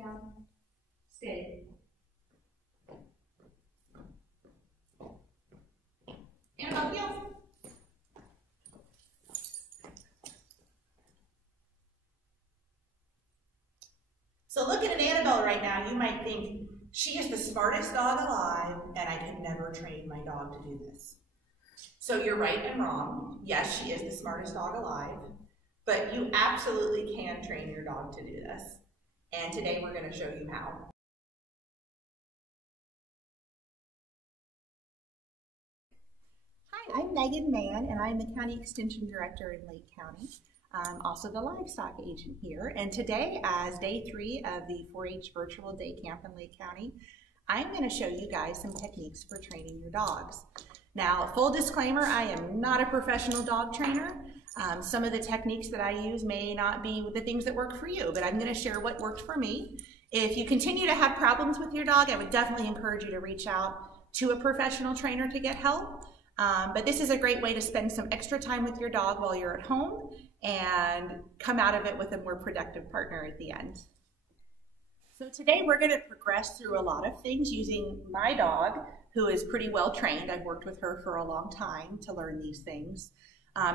down, stay. Annabelle, heel. So looking at Annabelle right now, you might think, she is the smartest dog alive, and I could never train my dog to do this. So you're right and wrong. Yes, she is the smartest dog alive, but you absolutely can train your dog to do this. And today we're going to show you how. Hi, I'm Megan Mann, and I'm the County Extension Director in Lake County. I'm also the livestock agent here, and today, as day 3 of the 4-H virtual day camp in Lake County, I'm going to show you guys some techniques for training your dogs. Now, full disclaimer, I am not a professional dog trainer. Some of the techniques that I use may not be the things that work for you, but I'm going to share what worked for me. If you continue to have problems with your dog, I would definitely encourage you to reach out to a professional trainer to get help. But this is a great way to spend some extra time with your dog while you're at home and come out of it with a more productive partner at the end. So today we're going to progress through a lot of things using my dog, who is pretty well trained. I've worked with her for a long time to learn these things.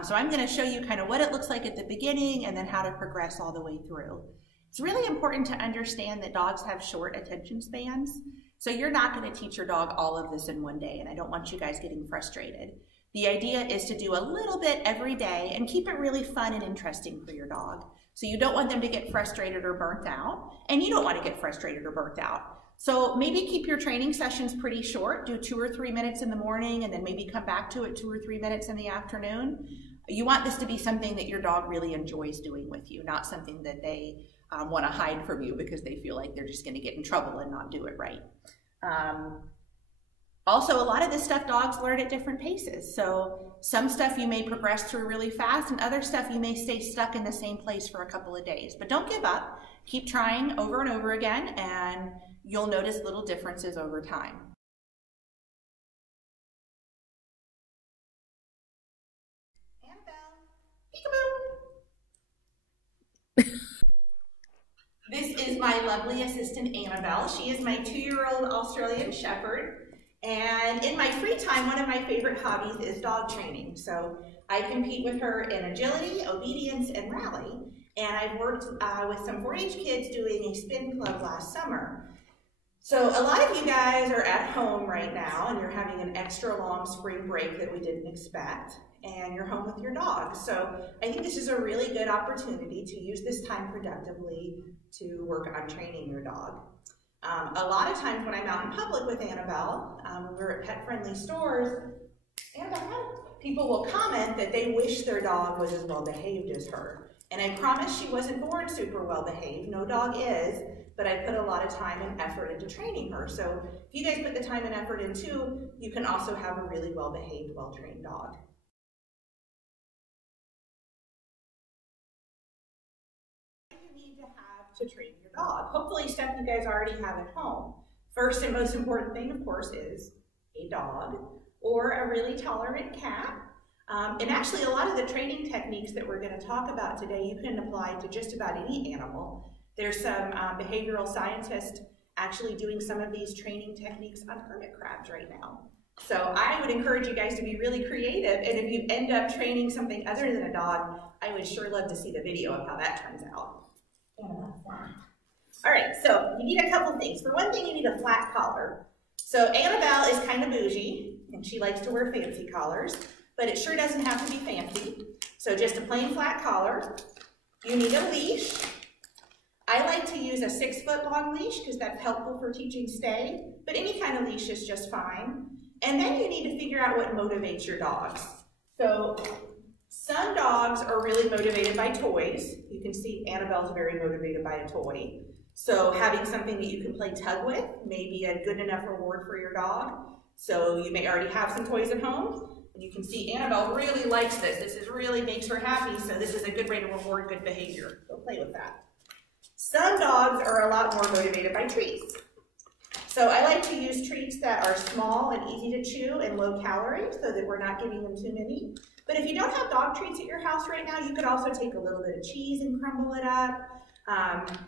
So I'm going to show you kind of what it looks like at the beginning and then how to progress all the way through. It's really important to understand that dogs have short attention spans. So you're not going to teach your dog all of this in one day, and I don't want you guys getting frustrated. The idea is to do a little bit every day and keep it really fun and interesting for your dog. So you don't want them to get frustrated or burnt out, and you don't want to get frustrated or burnt out. So maybe keep your training sessions pretty short, do 2 or 3 minutes in the morning and then maybe come back to it 2 or 3 minutes in the afternoon. You want this to be something that your dog really enjoys doing with you, not something that they want to hide from you because they feel like they're just going to get in trouble and not do it right. Also, a lot of this stuff dogs learn at different paces. So some stuff you may progress through really fast, and other stuff you may stay stuck in the same place for a couple of days. But don't give up. Keep trying over and over again, and you'll notice little differences over time. Annabelle, peekaboo. This is my lovely assistant, Annabelle. She is my 2-year-old Australian Shepherd. And in my free time, one of my favorite hobbies is dog training. So I compete with her in agility, obedience, and rally. And I've worked with some 4-H kids doing a spin club last summer. So a lot of you guys are at home right now and you're having an extra long spring break that we didn't expect, and you're home with your dog. So I think this is a really good opportunity to use this time productively to work on training your dog. A lot of times when I'm out in public with Annabelle, when we're at pet-friendly stores, people will comment that they wish their dog was as well behaved as her. And I promise she wasn't born super well behaved. No dog is, but I put a lot of time and effort into training her. So if you guys put the time and effort in too, you can also have a really well behaved, well trained dog. What do you need to have to train your dog? Hopefully stuff you guys already have at home. First and most important thing, of course, is a dog or a really tolerant cat. And actually, a lot of the training techniques that we're going to talk about today, you can apply to just about any animal. There's some behavioral scientists actually doing some of these training techniques on hermit crabs right now. So I would encourage you guys to be really creative, and if you end up training something other than a dog, I would sure love to see the video of how that turns out. All right, so you need a couple things. For one thing, you need a flat collar. So Annabelle is kind of bougie, and she likes to wear fancy collars, but it sure doesn't have to be fancy. So just a plain flat collar. You need a leash. I like to use a 6-foot long leash because that's helpful for teaching stay, but any kind of leash is just fine. And then you need to figure out what motivates your dogs. So some dogs are really motivated by toys. You can see Annabelle's very motivated by a toy. So having something that you can play tug with may be a good enough reward for your dog. So you may already have some toys at home. And you can see Annabelle really likes this. This really makes her happy, so this is a good way to reward good behavior. So play with that. Some dogs are a lot more motivated by treats. So I like to use treats that are small and easy to chew and low calorie so that we're not giving them too many. But if you don't have dog treats at your house right now, you could also take a little bit of cheese and crumble it up.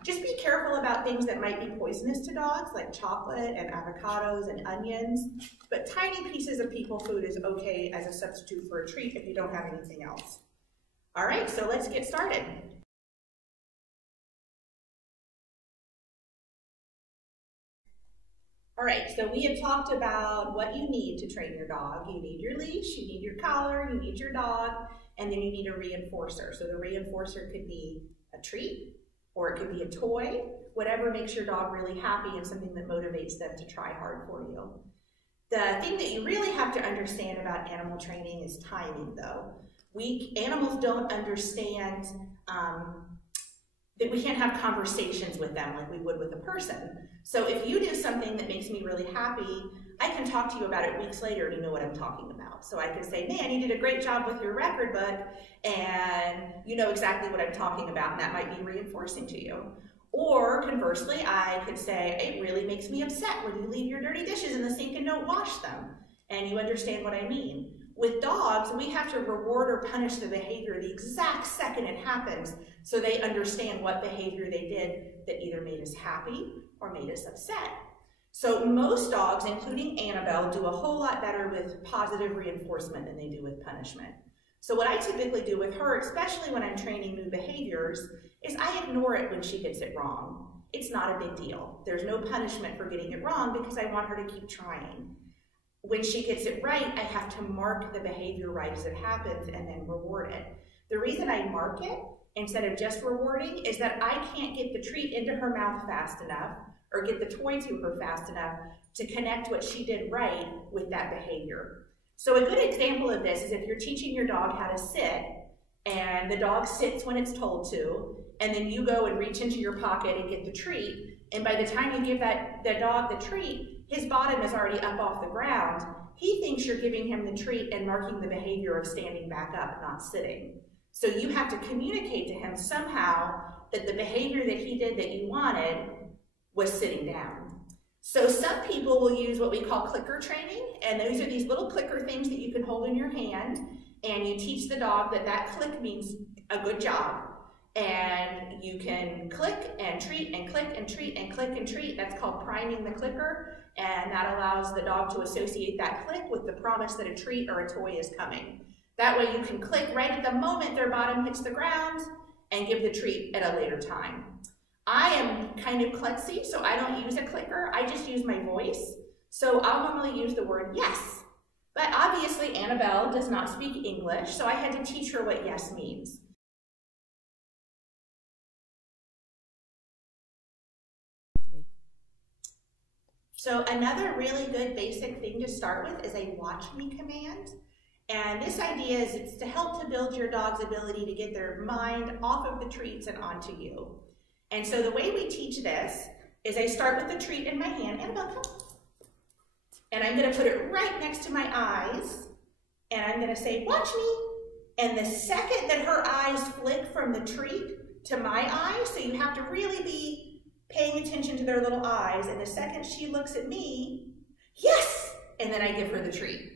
Just be careful about things that might be poisonous to dogs, like chocolate and avocados and onions, but tiny pieces of people food is okay as a substitute for a treat if you don't have anything else. All right, so let's get started. All right, so we have talked about what you need to train your dog. You need your leash, you need your collar, you need your dog, and then you need a reinforcer. So the reinforcer could be a treat, or it could be a toy, whatever makes your dog really happy and something that motivates them to try hard for you. The thing that you really have to understand about animal training is timing, though. Animals don't understand that we can't have conversations with them like we would with a person. So if you do something that makes me really happy, I can talk to you about it weeks later and you know what I'm talking about. So I could say, man, you did a great job with your record book, and you know exactly what I'm talking about, and that might be reinforcing to you. Or conversely, I could say, it really makes me upset when you leave your dirty dishes in the sink and don't wash them, and you understand what I mean. With dogs, we have to reward or punish the behavior the exact second it happens so they understand what behavior they did that either made us happy or made us upset. So most dogs, including Annabelle, do a whole lot better with positive reinforcement than they do with punishment. So what I typically do with her, especially when I'm training new behaviors, is I ignore it when she gets it wrong. It's not a big deal. There's no punishment for getting it wrong because I want her to keep trying. When she gets it right, I have to mark the behavior right as it happens and then reward it. The reason I mark it instead of just rewarding is that I can't get the treat into her mouth fast enough or get the toy to her fast enough to connect what she did right with that behavior. So a good example of this is if you're teaching your dog how to sit, and the dog sits when it's told to, and then you go and reach into your pocket and get the treat, and by the time you give that dog the treat, his bottom is already up off the ground. He thinks you're giving him the treat and marking the behavior of standing back up, not sitting. So you have to communicate to him somehow that the behavior that he did that you wanted was sitting down. So some people will use what we call clicker training, and those are these little clicker things that you can hold in your hand, and you teach the dog that that click means a good job. And you can click and treat and click and treat and click and treat. That's called priming the clicker, and that allows the dog to associate that click with the promise that a treat or a toy is coming. That way you can click right at the moment their bottom hits the ground and give the treat at a later time. I am kind of klutzy, so I don't use a clicker. I just use my voice. So I'll normally use the word yes. But obviously Annabelle does not speak English, so I had to teach her what yes means. So another really good basic thing to start with is a watch me command. And this idea is it's to help to build your dog's ability to get their mind off of the treats and onto you. And so the way we teach this is I start with the treat in my hand, Annabelle, come. And I'm gonna put it right next to my eyes, and I'm gonna say, watch me. And the second that her eyes flick from the treat to my eyes, so you have to really be paying attention to their little eyes, and the second she looks at me, yes, and then I give her the treat.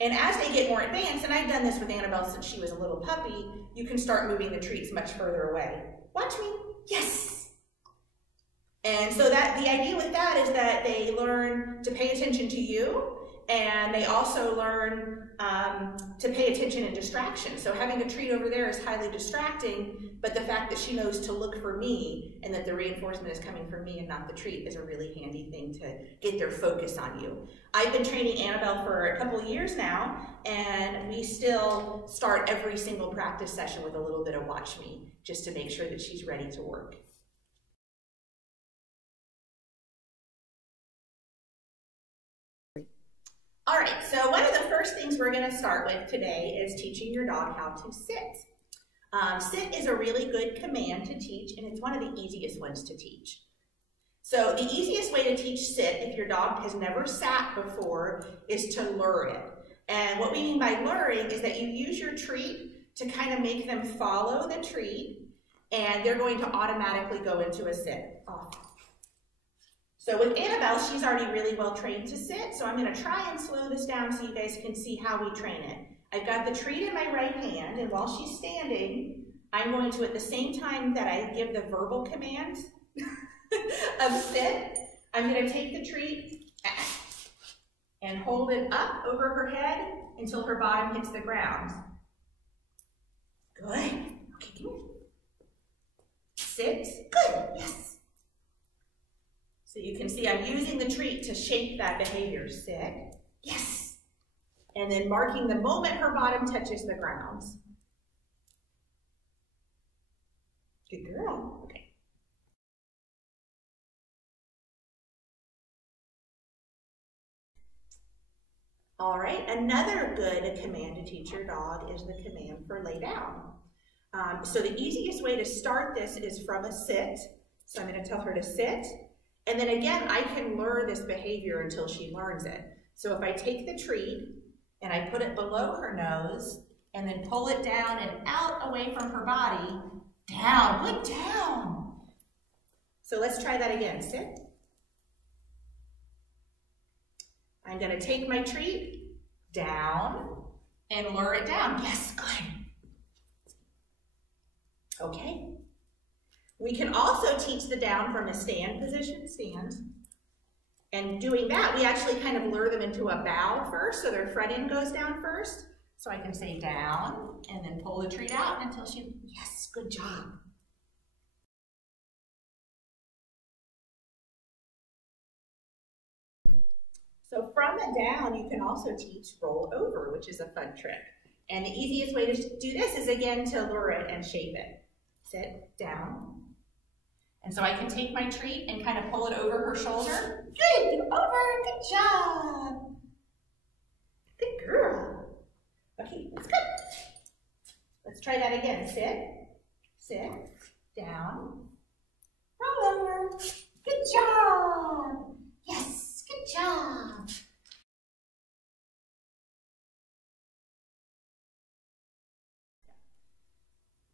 And as they get more advanced, and I've done this with Annabelle since she was a little puppy, you can start moving the treats much further away. Watch me, yes. And so that the idea with that is that they learn to pay attention to you, and they also learn to pay attention in distraction. So having a treat over there is highly distracting, but the fact that she knows to look for me and that the reinforcement is coming from me and not the treat is a really handy thing to get their focus on you. I've been training Annabelle for a couple of years now, and we still start every single practice session with a little bit of watch me, just to make sure that she's ready to work. All right, so one of the first things we're going to start with today is teaching your dog how to sit. Sit is a really good command to teach, and it's one of the easiest ones to teach. So the easiest way to teach sit, if your dog has never sat before, is to lure it. And what we mean by luring is that you use your treat to kind of make them follow the treat, and they're going to automatically go into a sit. So with Annabelle, she's already really well trained to sit, so I'm going to try and slow this down so you guys can see how we train it. I've got the treat in my right hand, and while she's standing, I'm going to, at the same time that I give the verbal command of sit, I'm going to take the treat and hold it up over her head until her bottom hits the ground. Good. Okay, come here. Sit. Good. Yes. So you can see I'm using the treat to shape that behavior. Sit. Yes. And then marking the moment her bottom touches the ground. Good girl. Okay. All right, another good command to teach your dog is the command for lay down. So the easiest way to start this is from a sit. So I'm going to tell her to sit. And then again, I can lure this behavior until she learns it. So if I take the treat and I put it below her nose and then pull it down and out away from her body, down, good down. So let's try that again. Sit. I'm going to take my treat down and lure it down. Yes, good. Okay. We can also teach the down from a stand position, stand. And doing that, we actually kind of lure them into a bow first, so their front end goes down first. So I can say down and then pull the treat out until she, yes, good job. So from the down, you can also teach roll over, which is a fun trick. And the easiest way to do this is, again, to lure it and shape it. Sit down. And so I can take my treat and kind of pull it over her shoulder. Good, over, good job. Good girl. Okay, that's good. Let's try that again. Sit, down, roll over. Good job. Yes, good job.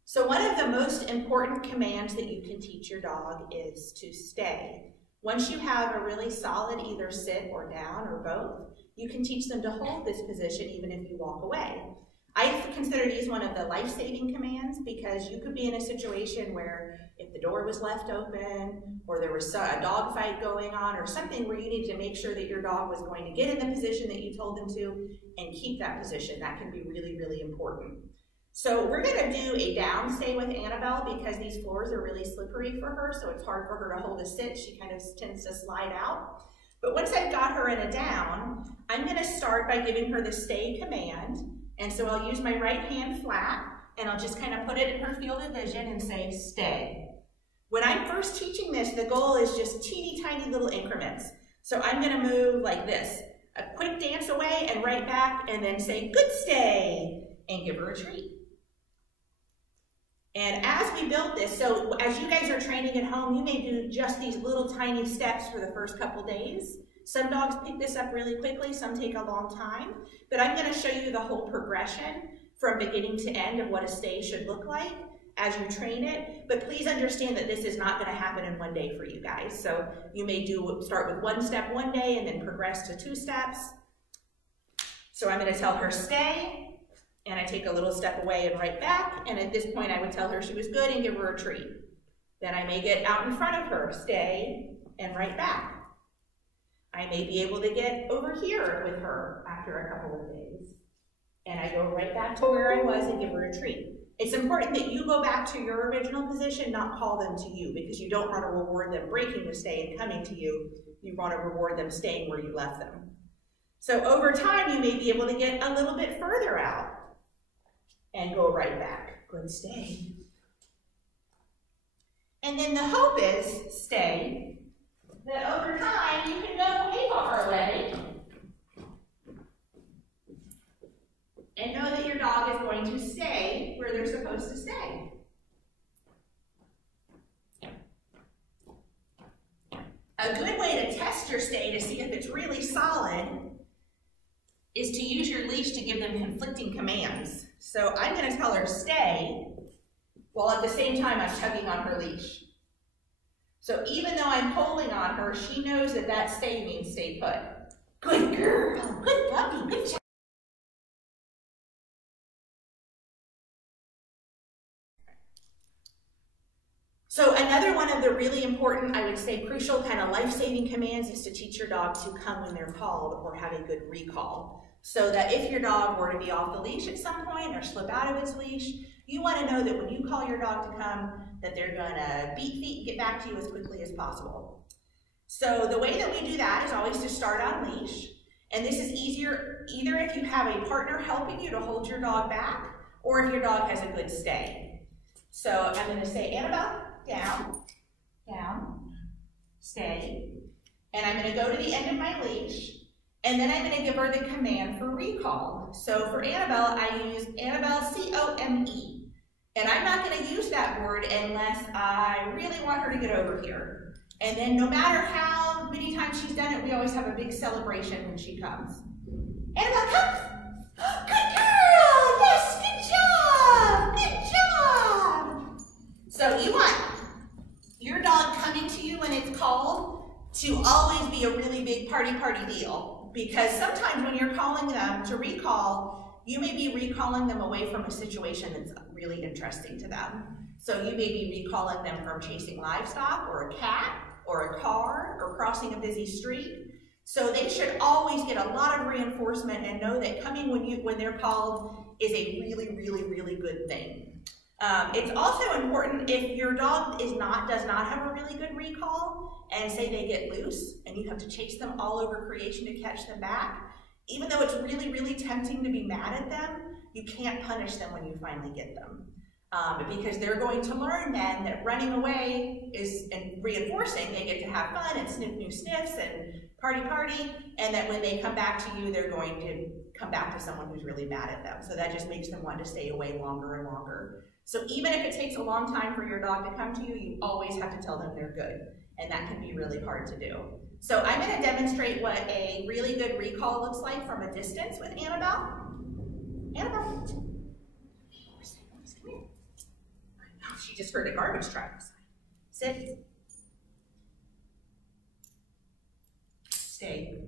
So one of the most important commands that you can teach your dog is to stay. Once you have a really solid either sit or down or both, you can teach them to hold this position even if you walk away. I consider these one of the life-saving commands because you could be in a situation where if the door was left open or there was a dog fight going on or something where you needed to make sure that your dog was going to get in the position that you told them to and keep that position. That can be really, really important. So we're going to do a down stay with Annabelle because these floors are really slippery for her, so it's hard for her to hold a sit. She kind of tends to slide out. But once I've got her in a down, I'm going to start by giving her the stay command. And so I'll use my right hand flat, and I'll just kind of put it in her field of vision and say, stay. When I'm first teaching this, the goal is just teeny tiny little increments. So I'm going to move like this, a quick dance away and right back, and then say, good stay, and give her a treat. And as we build this, so as you guys are training at home, you may do just these little tiny steps for the first couple days. Some dogs pick this up really quickly, some take a long time, but I'm going to show you the whole progression from beginning to end of what a stay should look like as you train it. But please understand that this is not going to happen in one day for you guys. So you may start with one step one day and then progress to 2 steps. So I'm going to tell her stay. And I take a little step away and right back, and at this point I would tell her she was good and give her a treat. Then I may get out in front of her, stay, and right back. I may be able to get over here with her after a couple of days. And I go right back to where I was and give her a treat. It's important that you go back to your original position, not call them to you, because you don't want to reward them breaking the stay and coming to you. You want to reward them staying where you left them. So over time, you may be able to get a little bit further out and go right back. Good stay. And then the hope is, stay, that over time you can go way far away and know that your dog is going to stay where they're supposed to stay. A good way to test your stay to see if it's really solid is to use your leash to give them conflicting commands. So I'm going to tell her stay, while at the same time I'm tugging on her leash. So even though I'm pulling on her, she knows that that stay means stay put. Good girl, good puppy, good job. So another one of the really important, I would say crucial kind of life-saving commands is to teach your dog to come when they're called or have a good recall. So that if your dog were to be off the leash at some point or slip out of its leash, you want to know that when you call your dog to come, that they're going to beat feet and get back to you as quickly as possible. So the way that we do that is always to start on leash. And this is easier either if you have a partner helping you to hold your dog back or if your dog has a good stay. So I'm going to say, Annabelle, down, down, stay. And I'm going to go to the end of my leash. And then I'm going to give her the command for recall. So for Annabelle, I use Annabelle, C-O-M-E. And I'm not going to use that word unless I really want her to get over here. And then no matter how many times she's done it, we always have a big celebration when she comes. Annabelle, come! Good girl! Yes, good job! Good job! So you want your dog coming to you when it's called to always be a really big party deal. Because sometimes when you're calling them to recall, you may be recalling them away from a situation that's really interesting to them. So you may be recalling them from chasing livestock or a cat or a car or crossing a busy street. So they should always get a lot of reinforcement and know that coming when they're called is a really good thing. It's also important if your dog does not have a really good recall and say they get loose and you have to chase them all over creation to catch them back. Even though it's really tempting to be mad at them, you can't punish them when you finally get them. Because they're going to learn then that running away and reinforcing, they get to have fun and sniff new sniffs and party, and that when they come back to you, they're going to come back to someone who's really mad at them. So that just makes them want to stay away longer and longer. So even if it takes a long time for your dog to come to you, you always have to tell them they're good. And that can be really hard to do. So I'm going to demonstrate what a really good recall looks like from a distance with Annabelle. Annabelle. Come here. She just heard a garbage truck. Sit. Stay.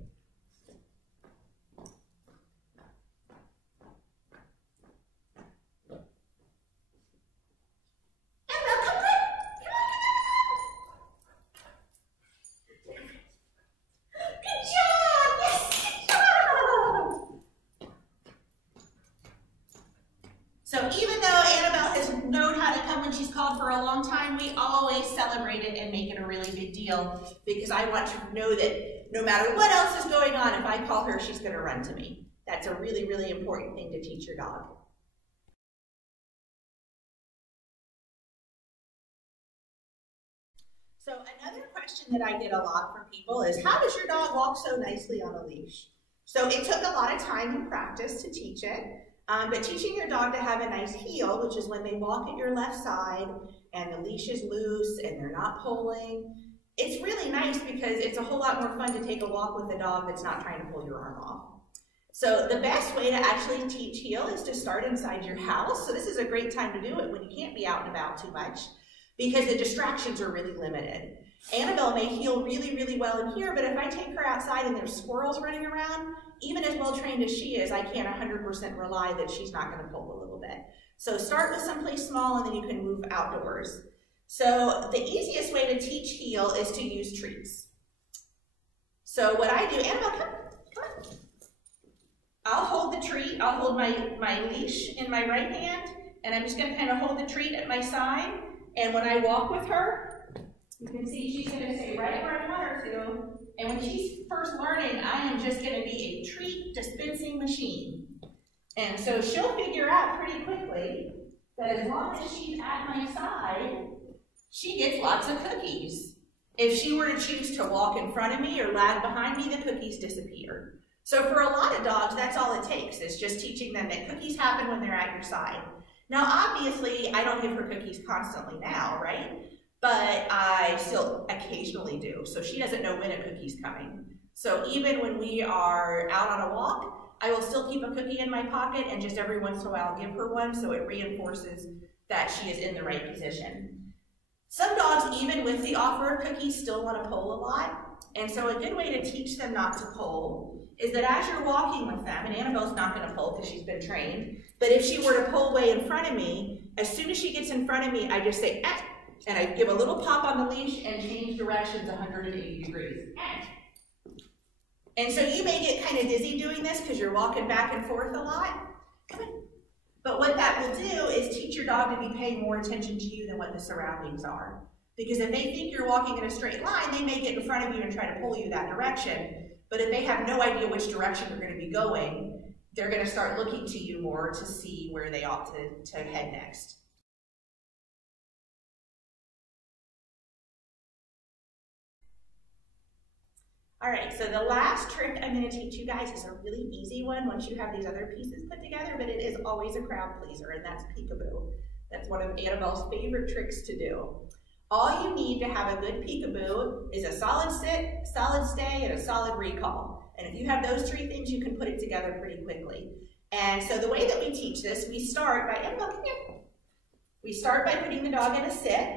So even though Annabelle has known how to come when she's called for a long time, we always celebrate it and make it a really big deal because I want to know that no matter what else is going on, if I call her, she's going to run to me. That's a really important thing to teach your dog. So another question that I get a lot from people is, how does your dog walk so nicely on a leash? So it took a lot of time and practice to teach it. But teaching your dog to have a nice heel, which is when they walk at your left side and the leash is loose and they're not pulling, it's really nice because it's a whole lot more fun to take a walk with a dog that's not trying to pull your arm off. So the best way to actually teach heel is to start inside your house. So this is a great time to do it when you can't be out and about too much because the distractions are really limited. Annabelle may heel really well in here, but if I take her outside and there's squirrels running around, even as well trained as she is, I can't 100% rely that she's not going to pull a little bit. So start with someplace small and then you can move outdoors. So the easiest way to teach heel is to use treats. So what I do, Annabelle, come on. I'll hold the treat, I'll hold my leash in my right hand, and I'm just going to kind of hold the treat at my side, and when I walk with her, you can see she's going to stay right where I want her to. And when she's first learning, I am just going to be a treat dispensing machine. And so she'll figure out pretty quickly that as long as she's at my side, she gets lots of cookies. If she were to choose to walk in front of me or lag behind me, the cookies disappear. So for a lot of dogs, that's all it takes, is just teaching them that cookies happen when they're at your side. Now, obviously, I don't give her cookies constantly now, right? But I still occasionally do. So she doesn't know when a cookie's coming. So even when we are out on a walk, I will still keep a cookie in my pocket and just every once in a while give her one so it reinforces that she is in the right position. Some dogs, even with the offer of cookies, still want to pull a lot. And so a good way to teach them not to pull is that as you're walking with them, and Annabelle's not going to pull because she's been trained, but if she were to pull way in front of me, as soon as she gets in front of me, I just say, and I give a little pop on the leash and change directions 180 degrees. And so you may get kind of dizzy doing this because you're walking back and forth a lot. Come on. But what that will do is teach your dog to be paying more attention to you than what the surroundings are. Because if they think you're walking in a straight line, they may get in front of you and try to pull you that direction. But if they have no idea which direction you're going to be going, they're going to start looking to you more to see where they ought to head next. All right, so the last trick I'm going to teach you guys is a really easy one once you have these other pieces put together, but it is always a crowd pleaser, and that's peekaboo. That's one of Annabelle's favorite tricks to do. All you need to have a good peekaboo is a solid sit, solid stay, and a solid recall. And if you have those three things, you can put it together pretty quickly. And so the way that we teach this, we start by, Annabelle, come here. We start by putting the dog in a sit.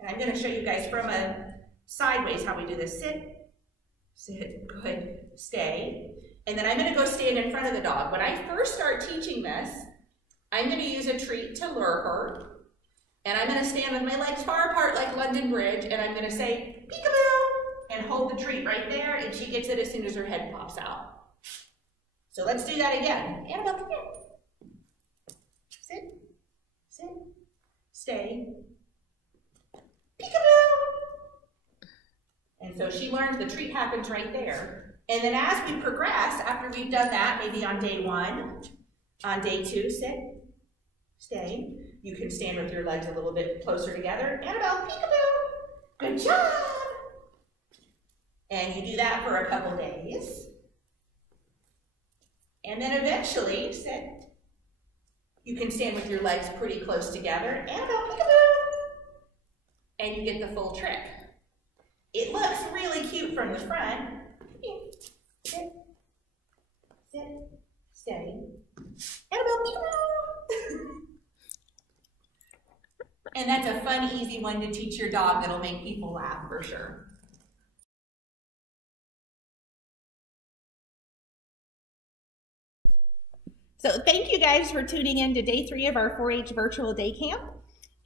And I'm going to show you guys from a sideways how we do this. Sit, good, stay. And then I'm going to go stand in front of the dog. When I first start teaching this, I'm going to use a treat to lure her. And I'm going to stand with my legs far apart like London Bridge, and I'm going to say, peekaboo, and hold the treat right there, and she gets it as soon as her head pops out. So let's do that again. Annabelle, come here. Sit, stay, peekaboo. And so she learns the treat happens right there. And then as we progress, after we've done that, maybe on day 1, on day 2, sit, stay. You can stand with your legs a little bit closer together. Annabelle, peekaboo, good job. And you do that for a couple days. And then eventually, sit. You can stand with your legs pretty close together. Annabelle, peekaboo. And you get the full trick. It looks really cute from the front. Sit, stay. Annabelle, peekaboo. And that's a fun, easy one to teach your dog that'll make people laugh for sure. So thank you guys for tuning in to day 3 of our 4-H virtual day camp.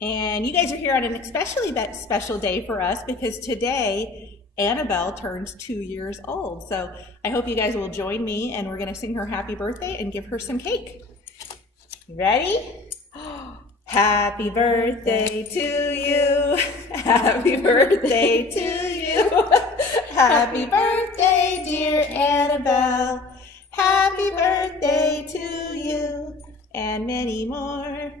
And you guys are here on an especially special day for us because today Annabelle turns 2 years old. So I hope you guys will join me and we're going to sing her happy birthday and give her some cake. You ready? Happy birthday to you. Happy birthday to you. Happy birthday, dear Annabelle. Happy birthday to you and many more.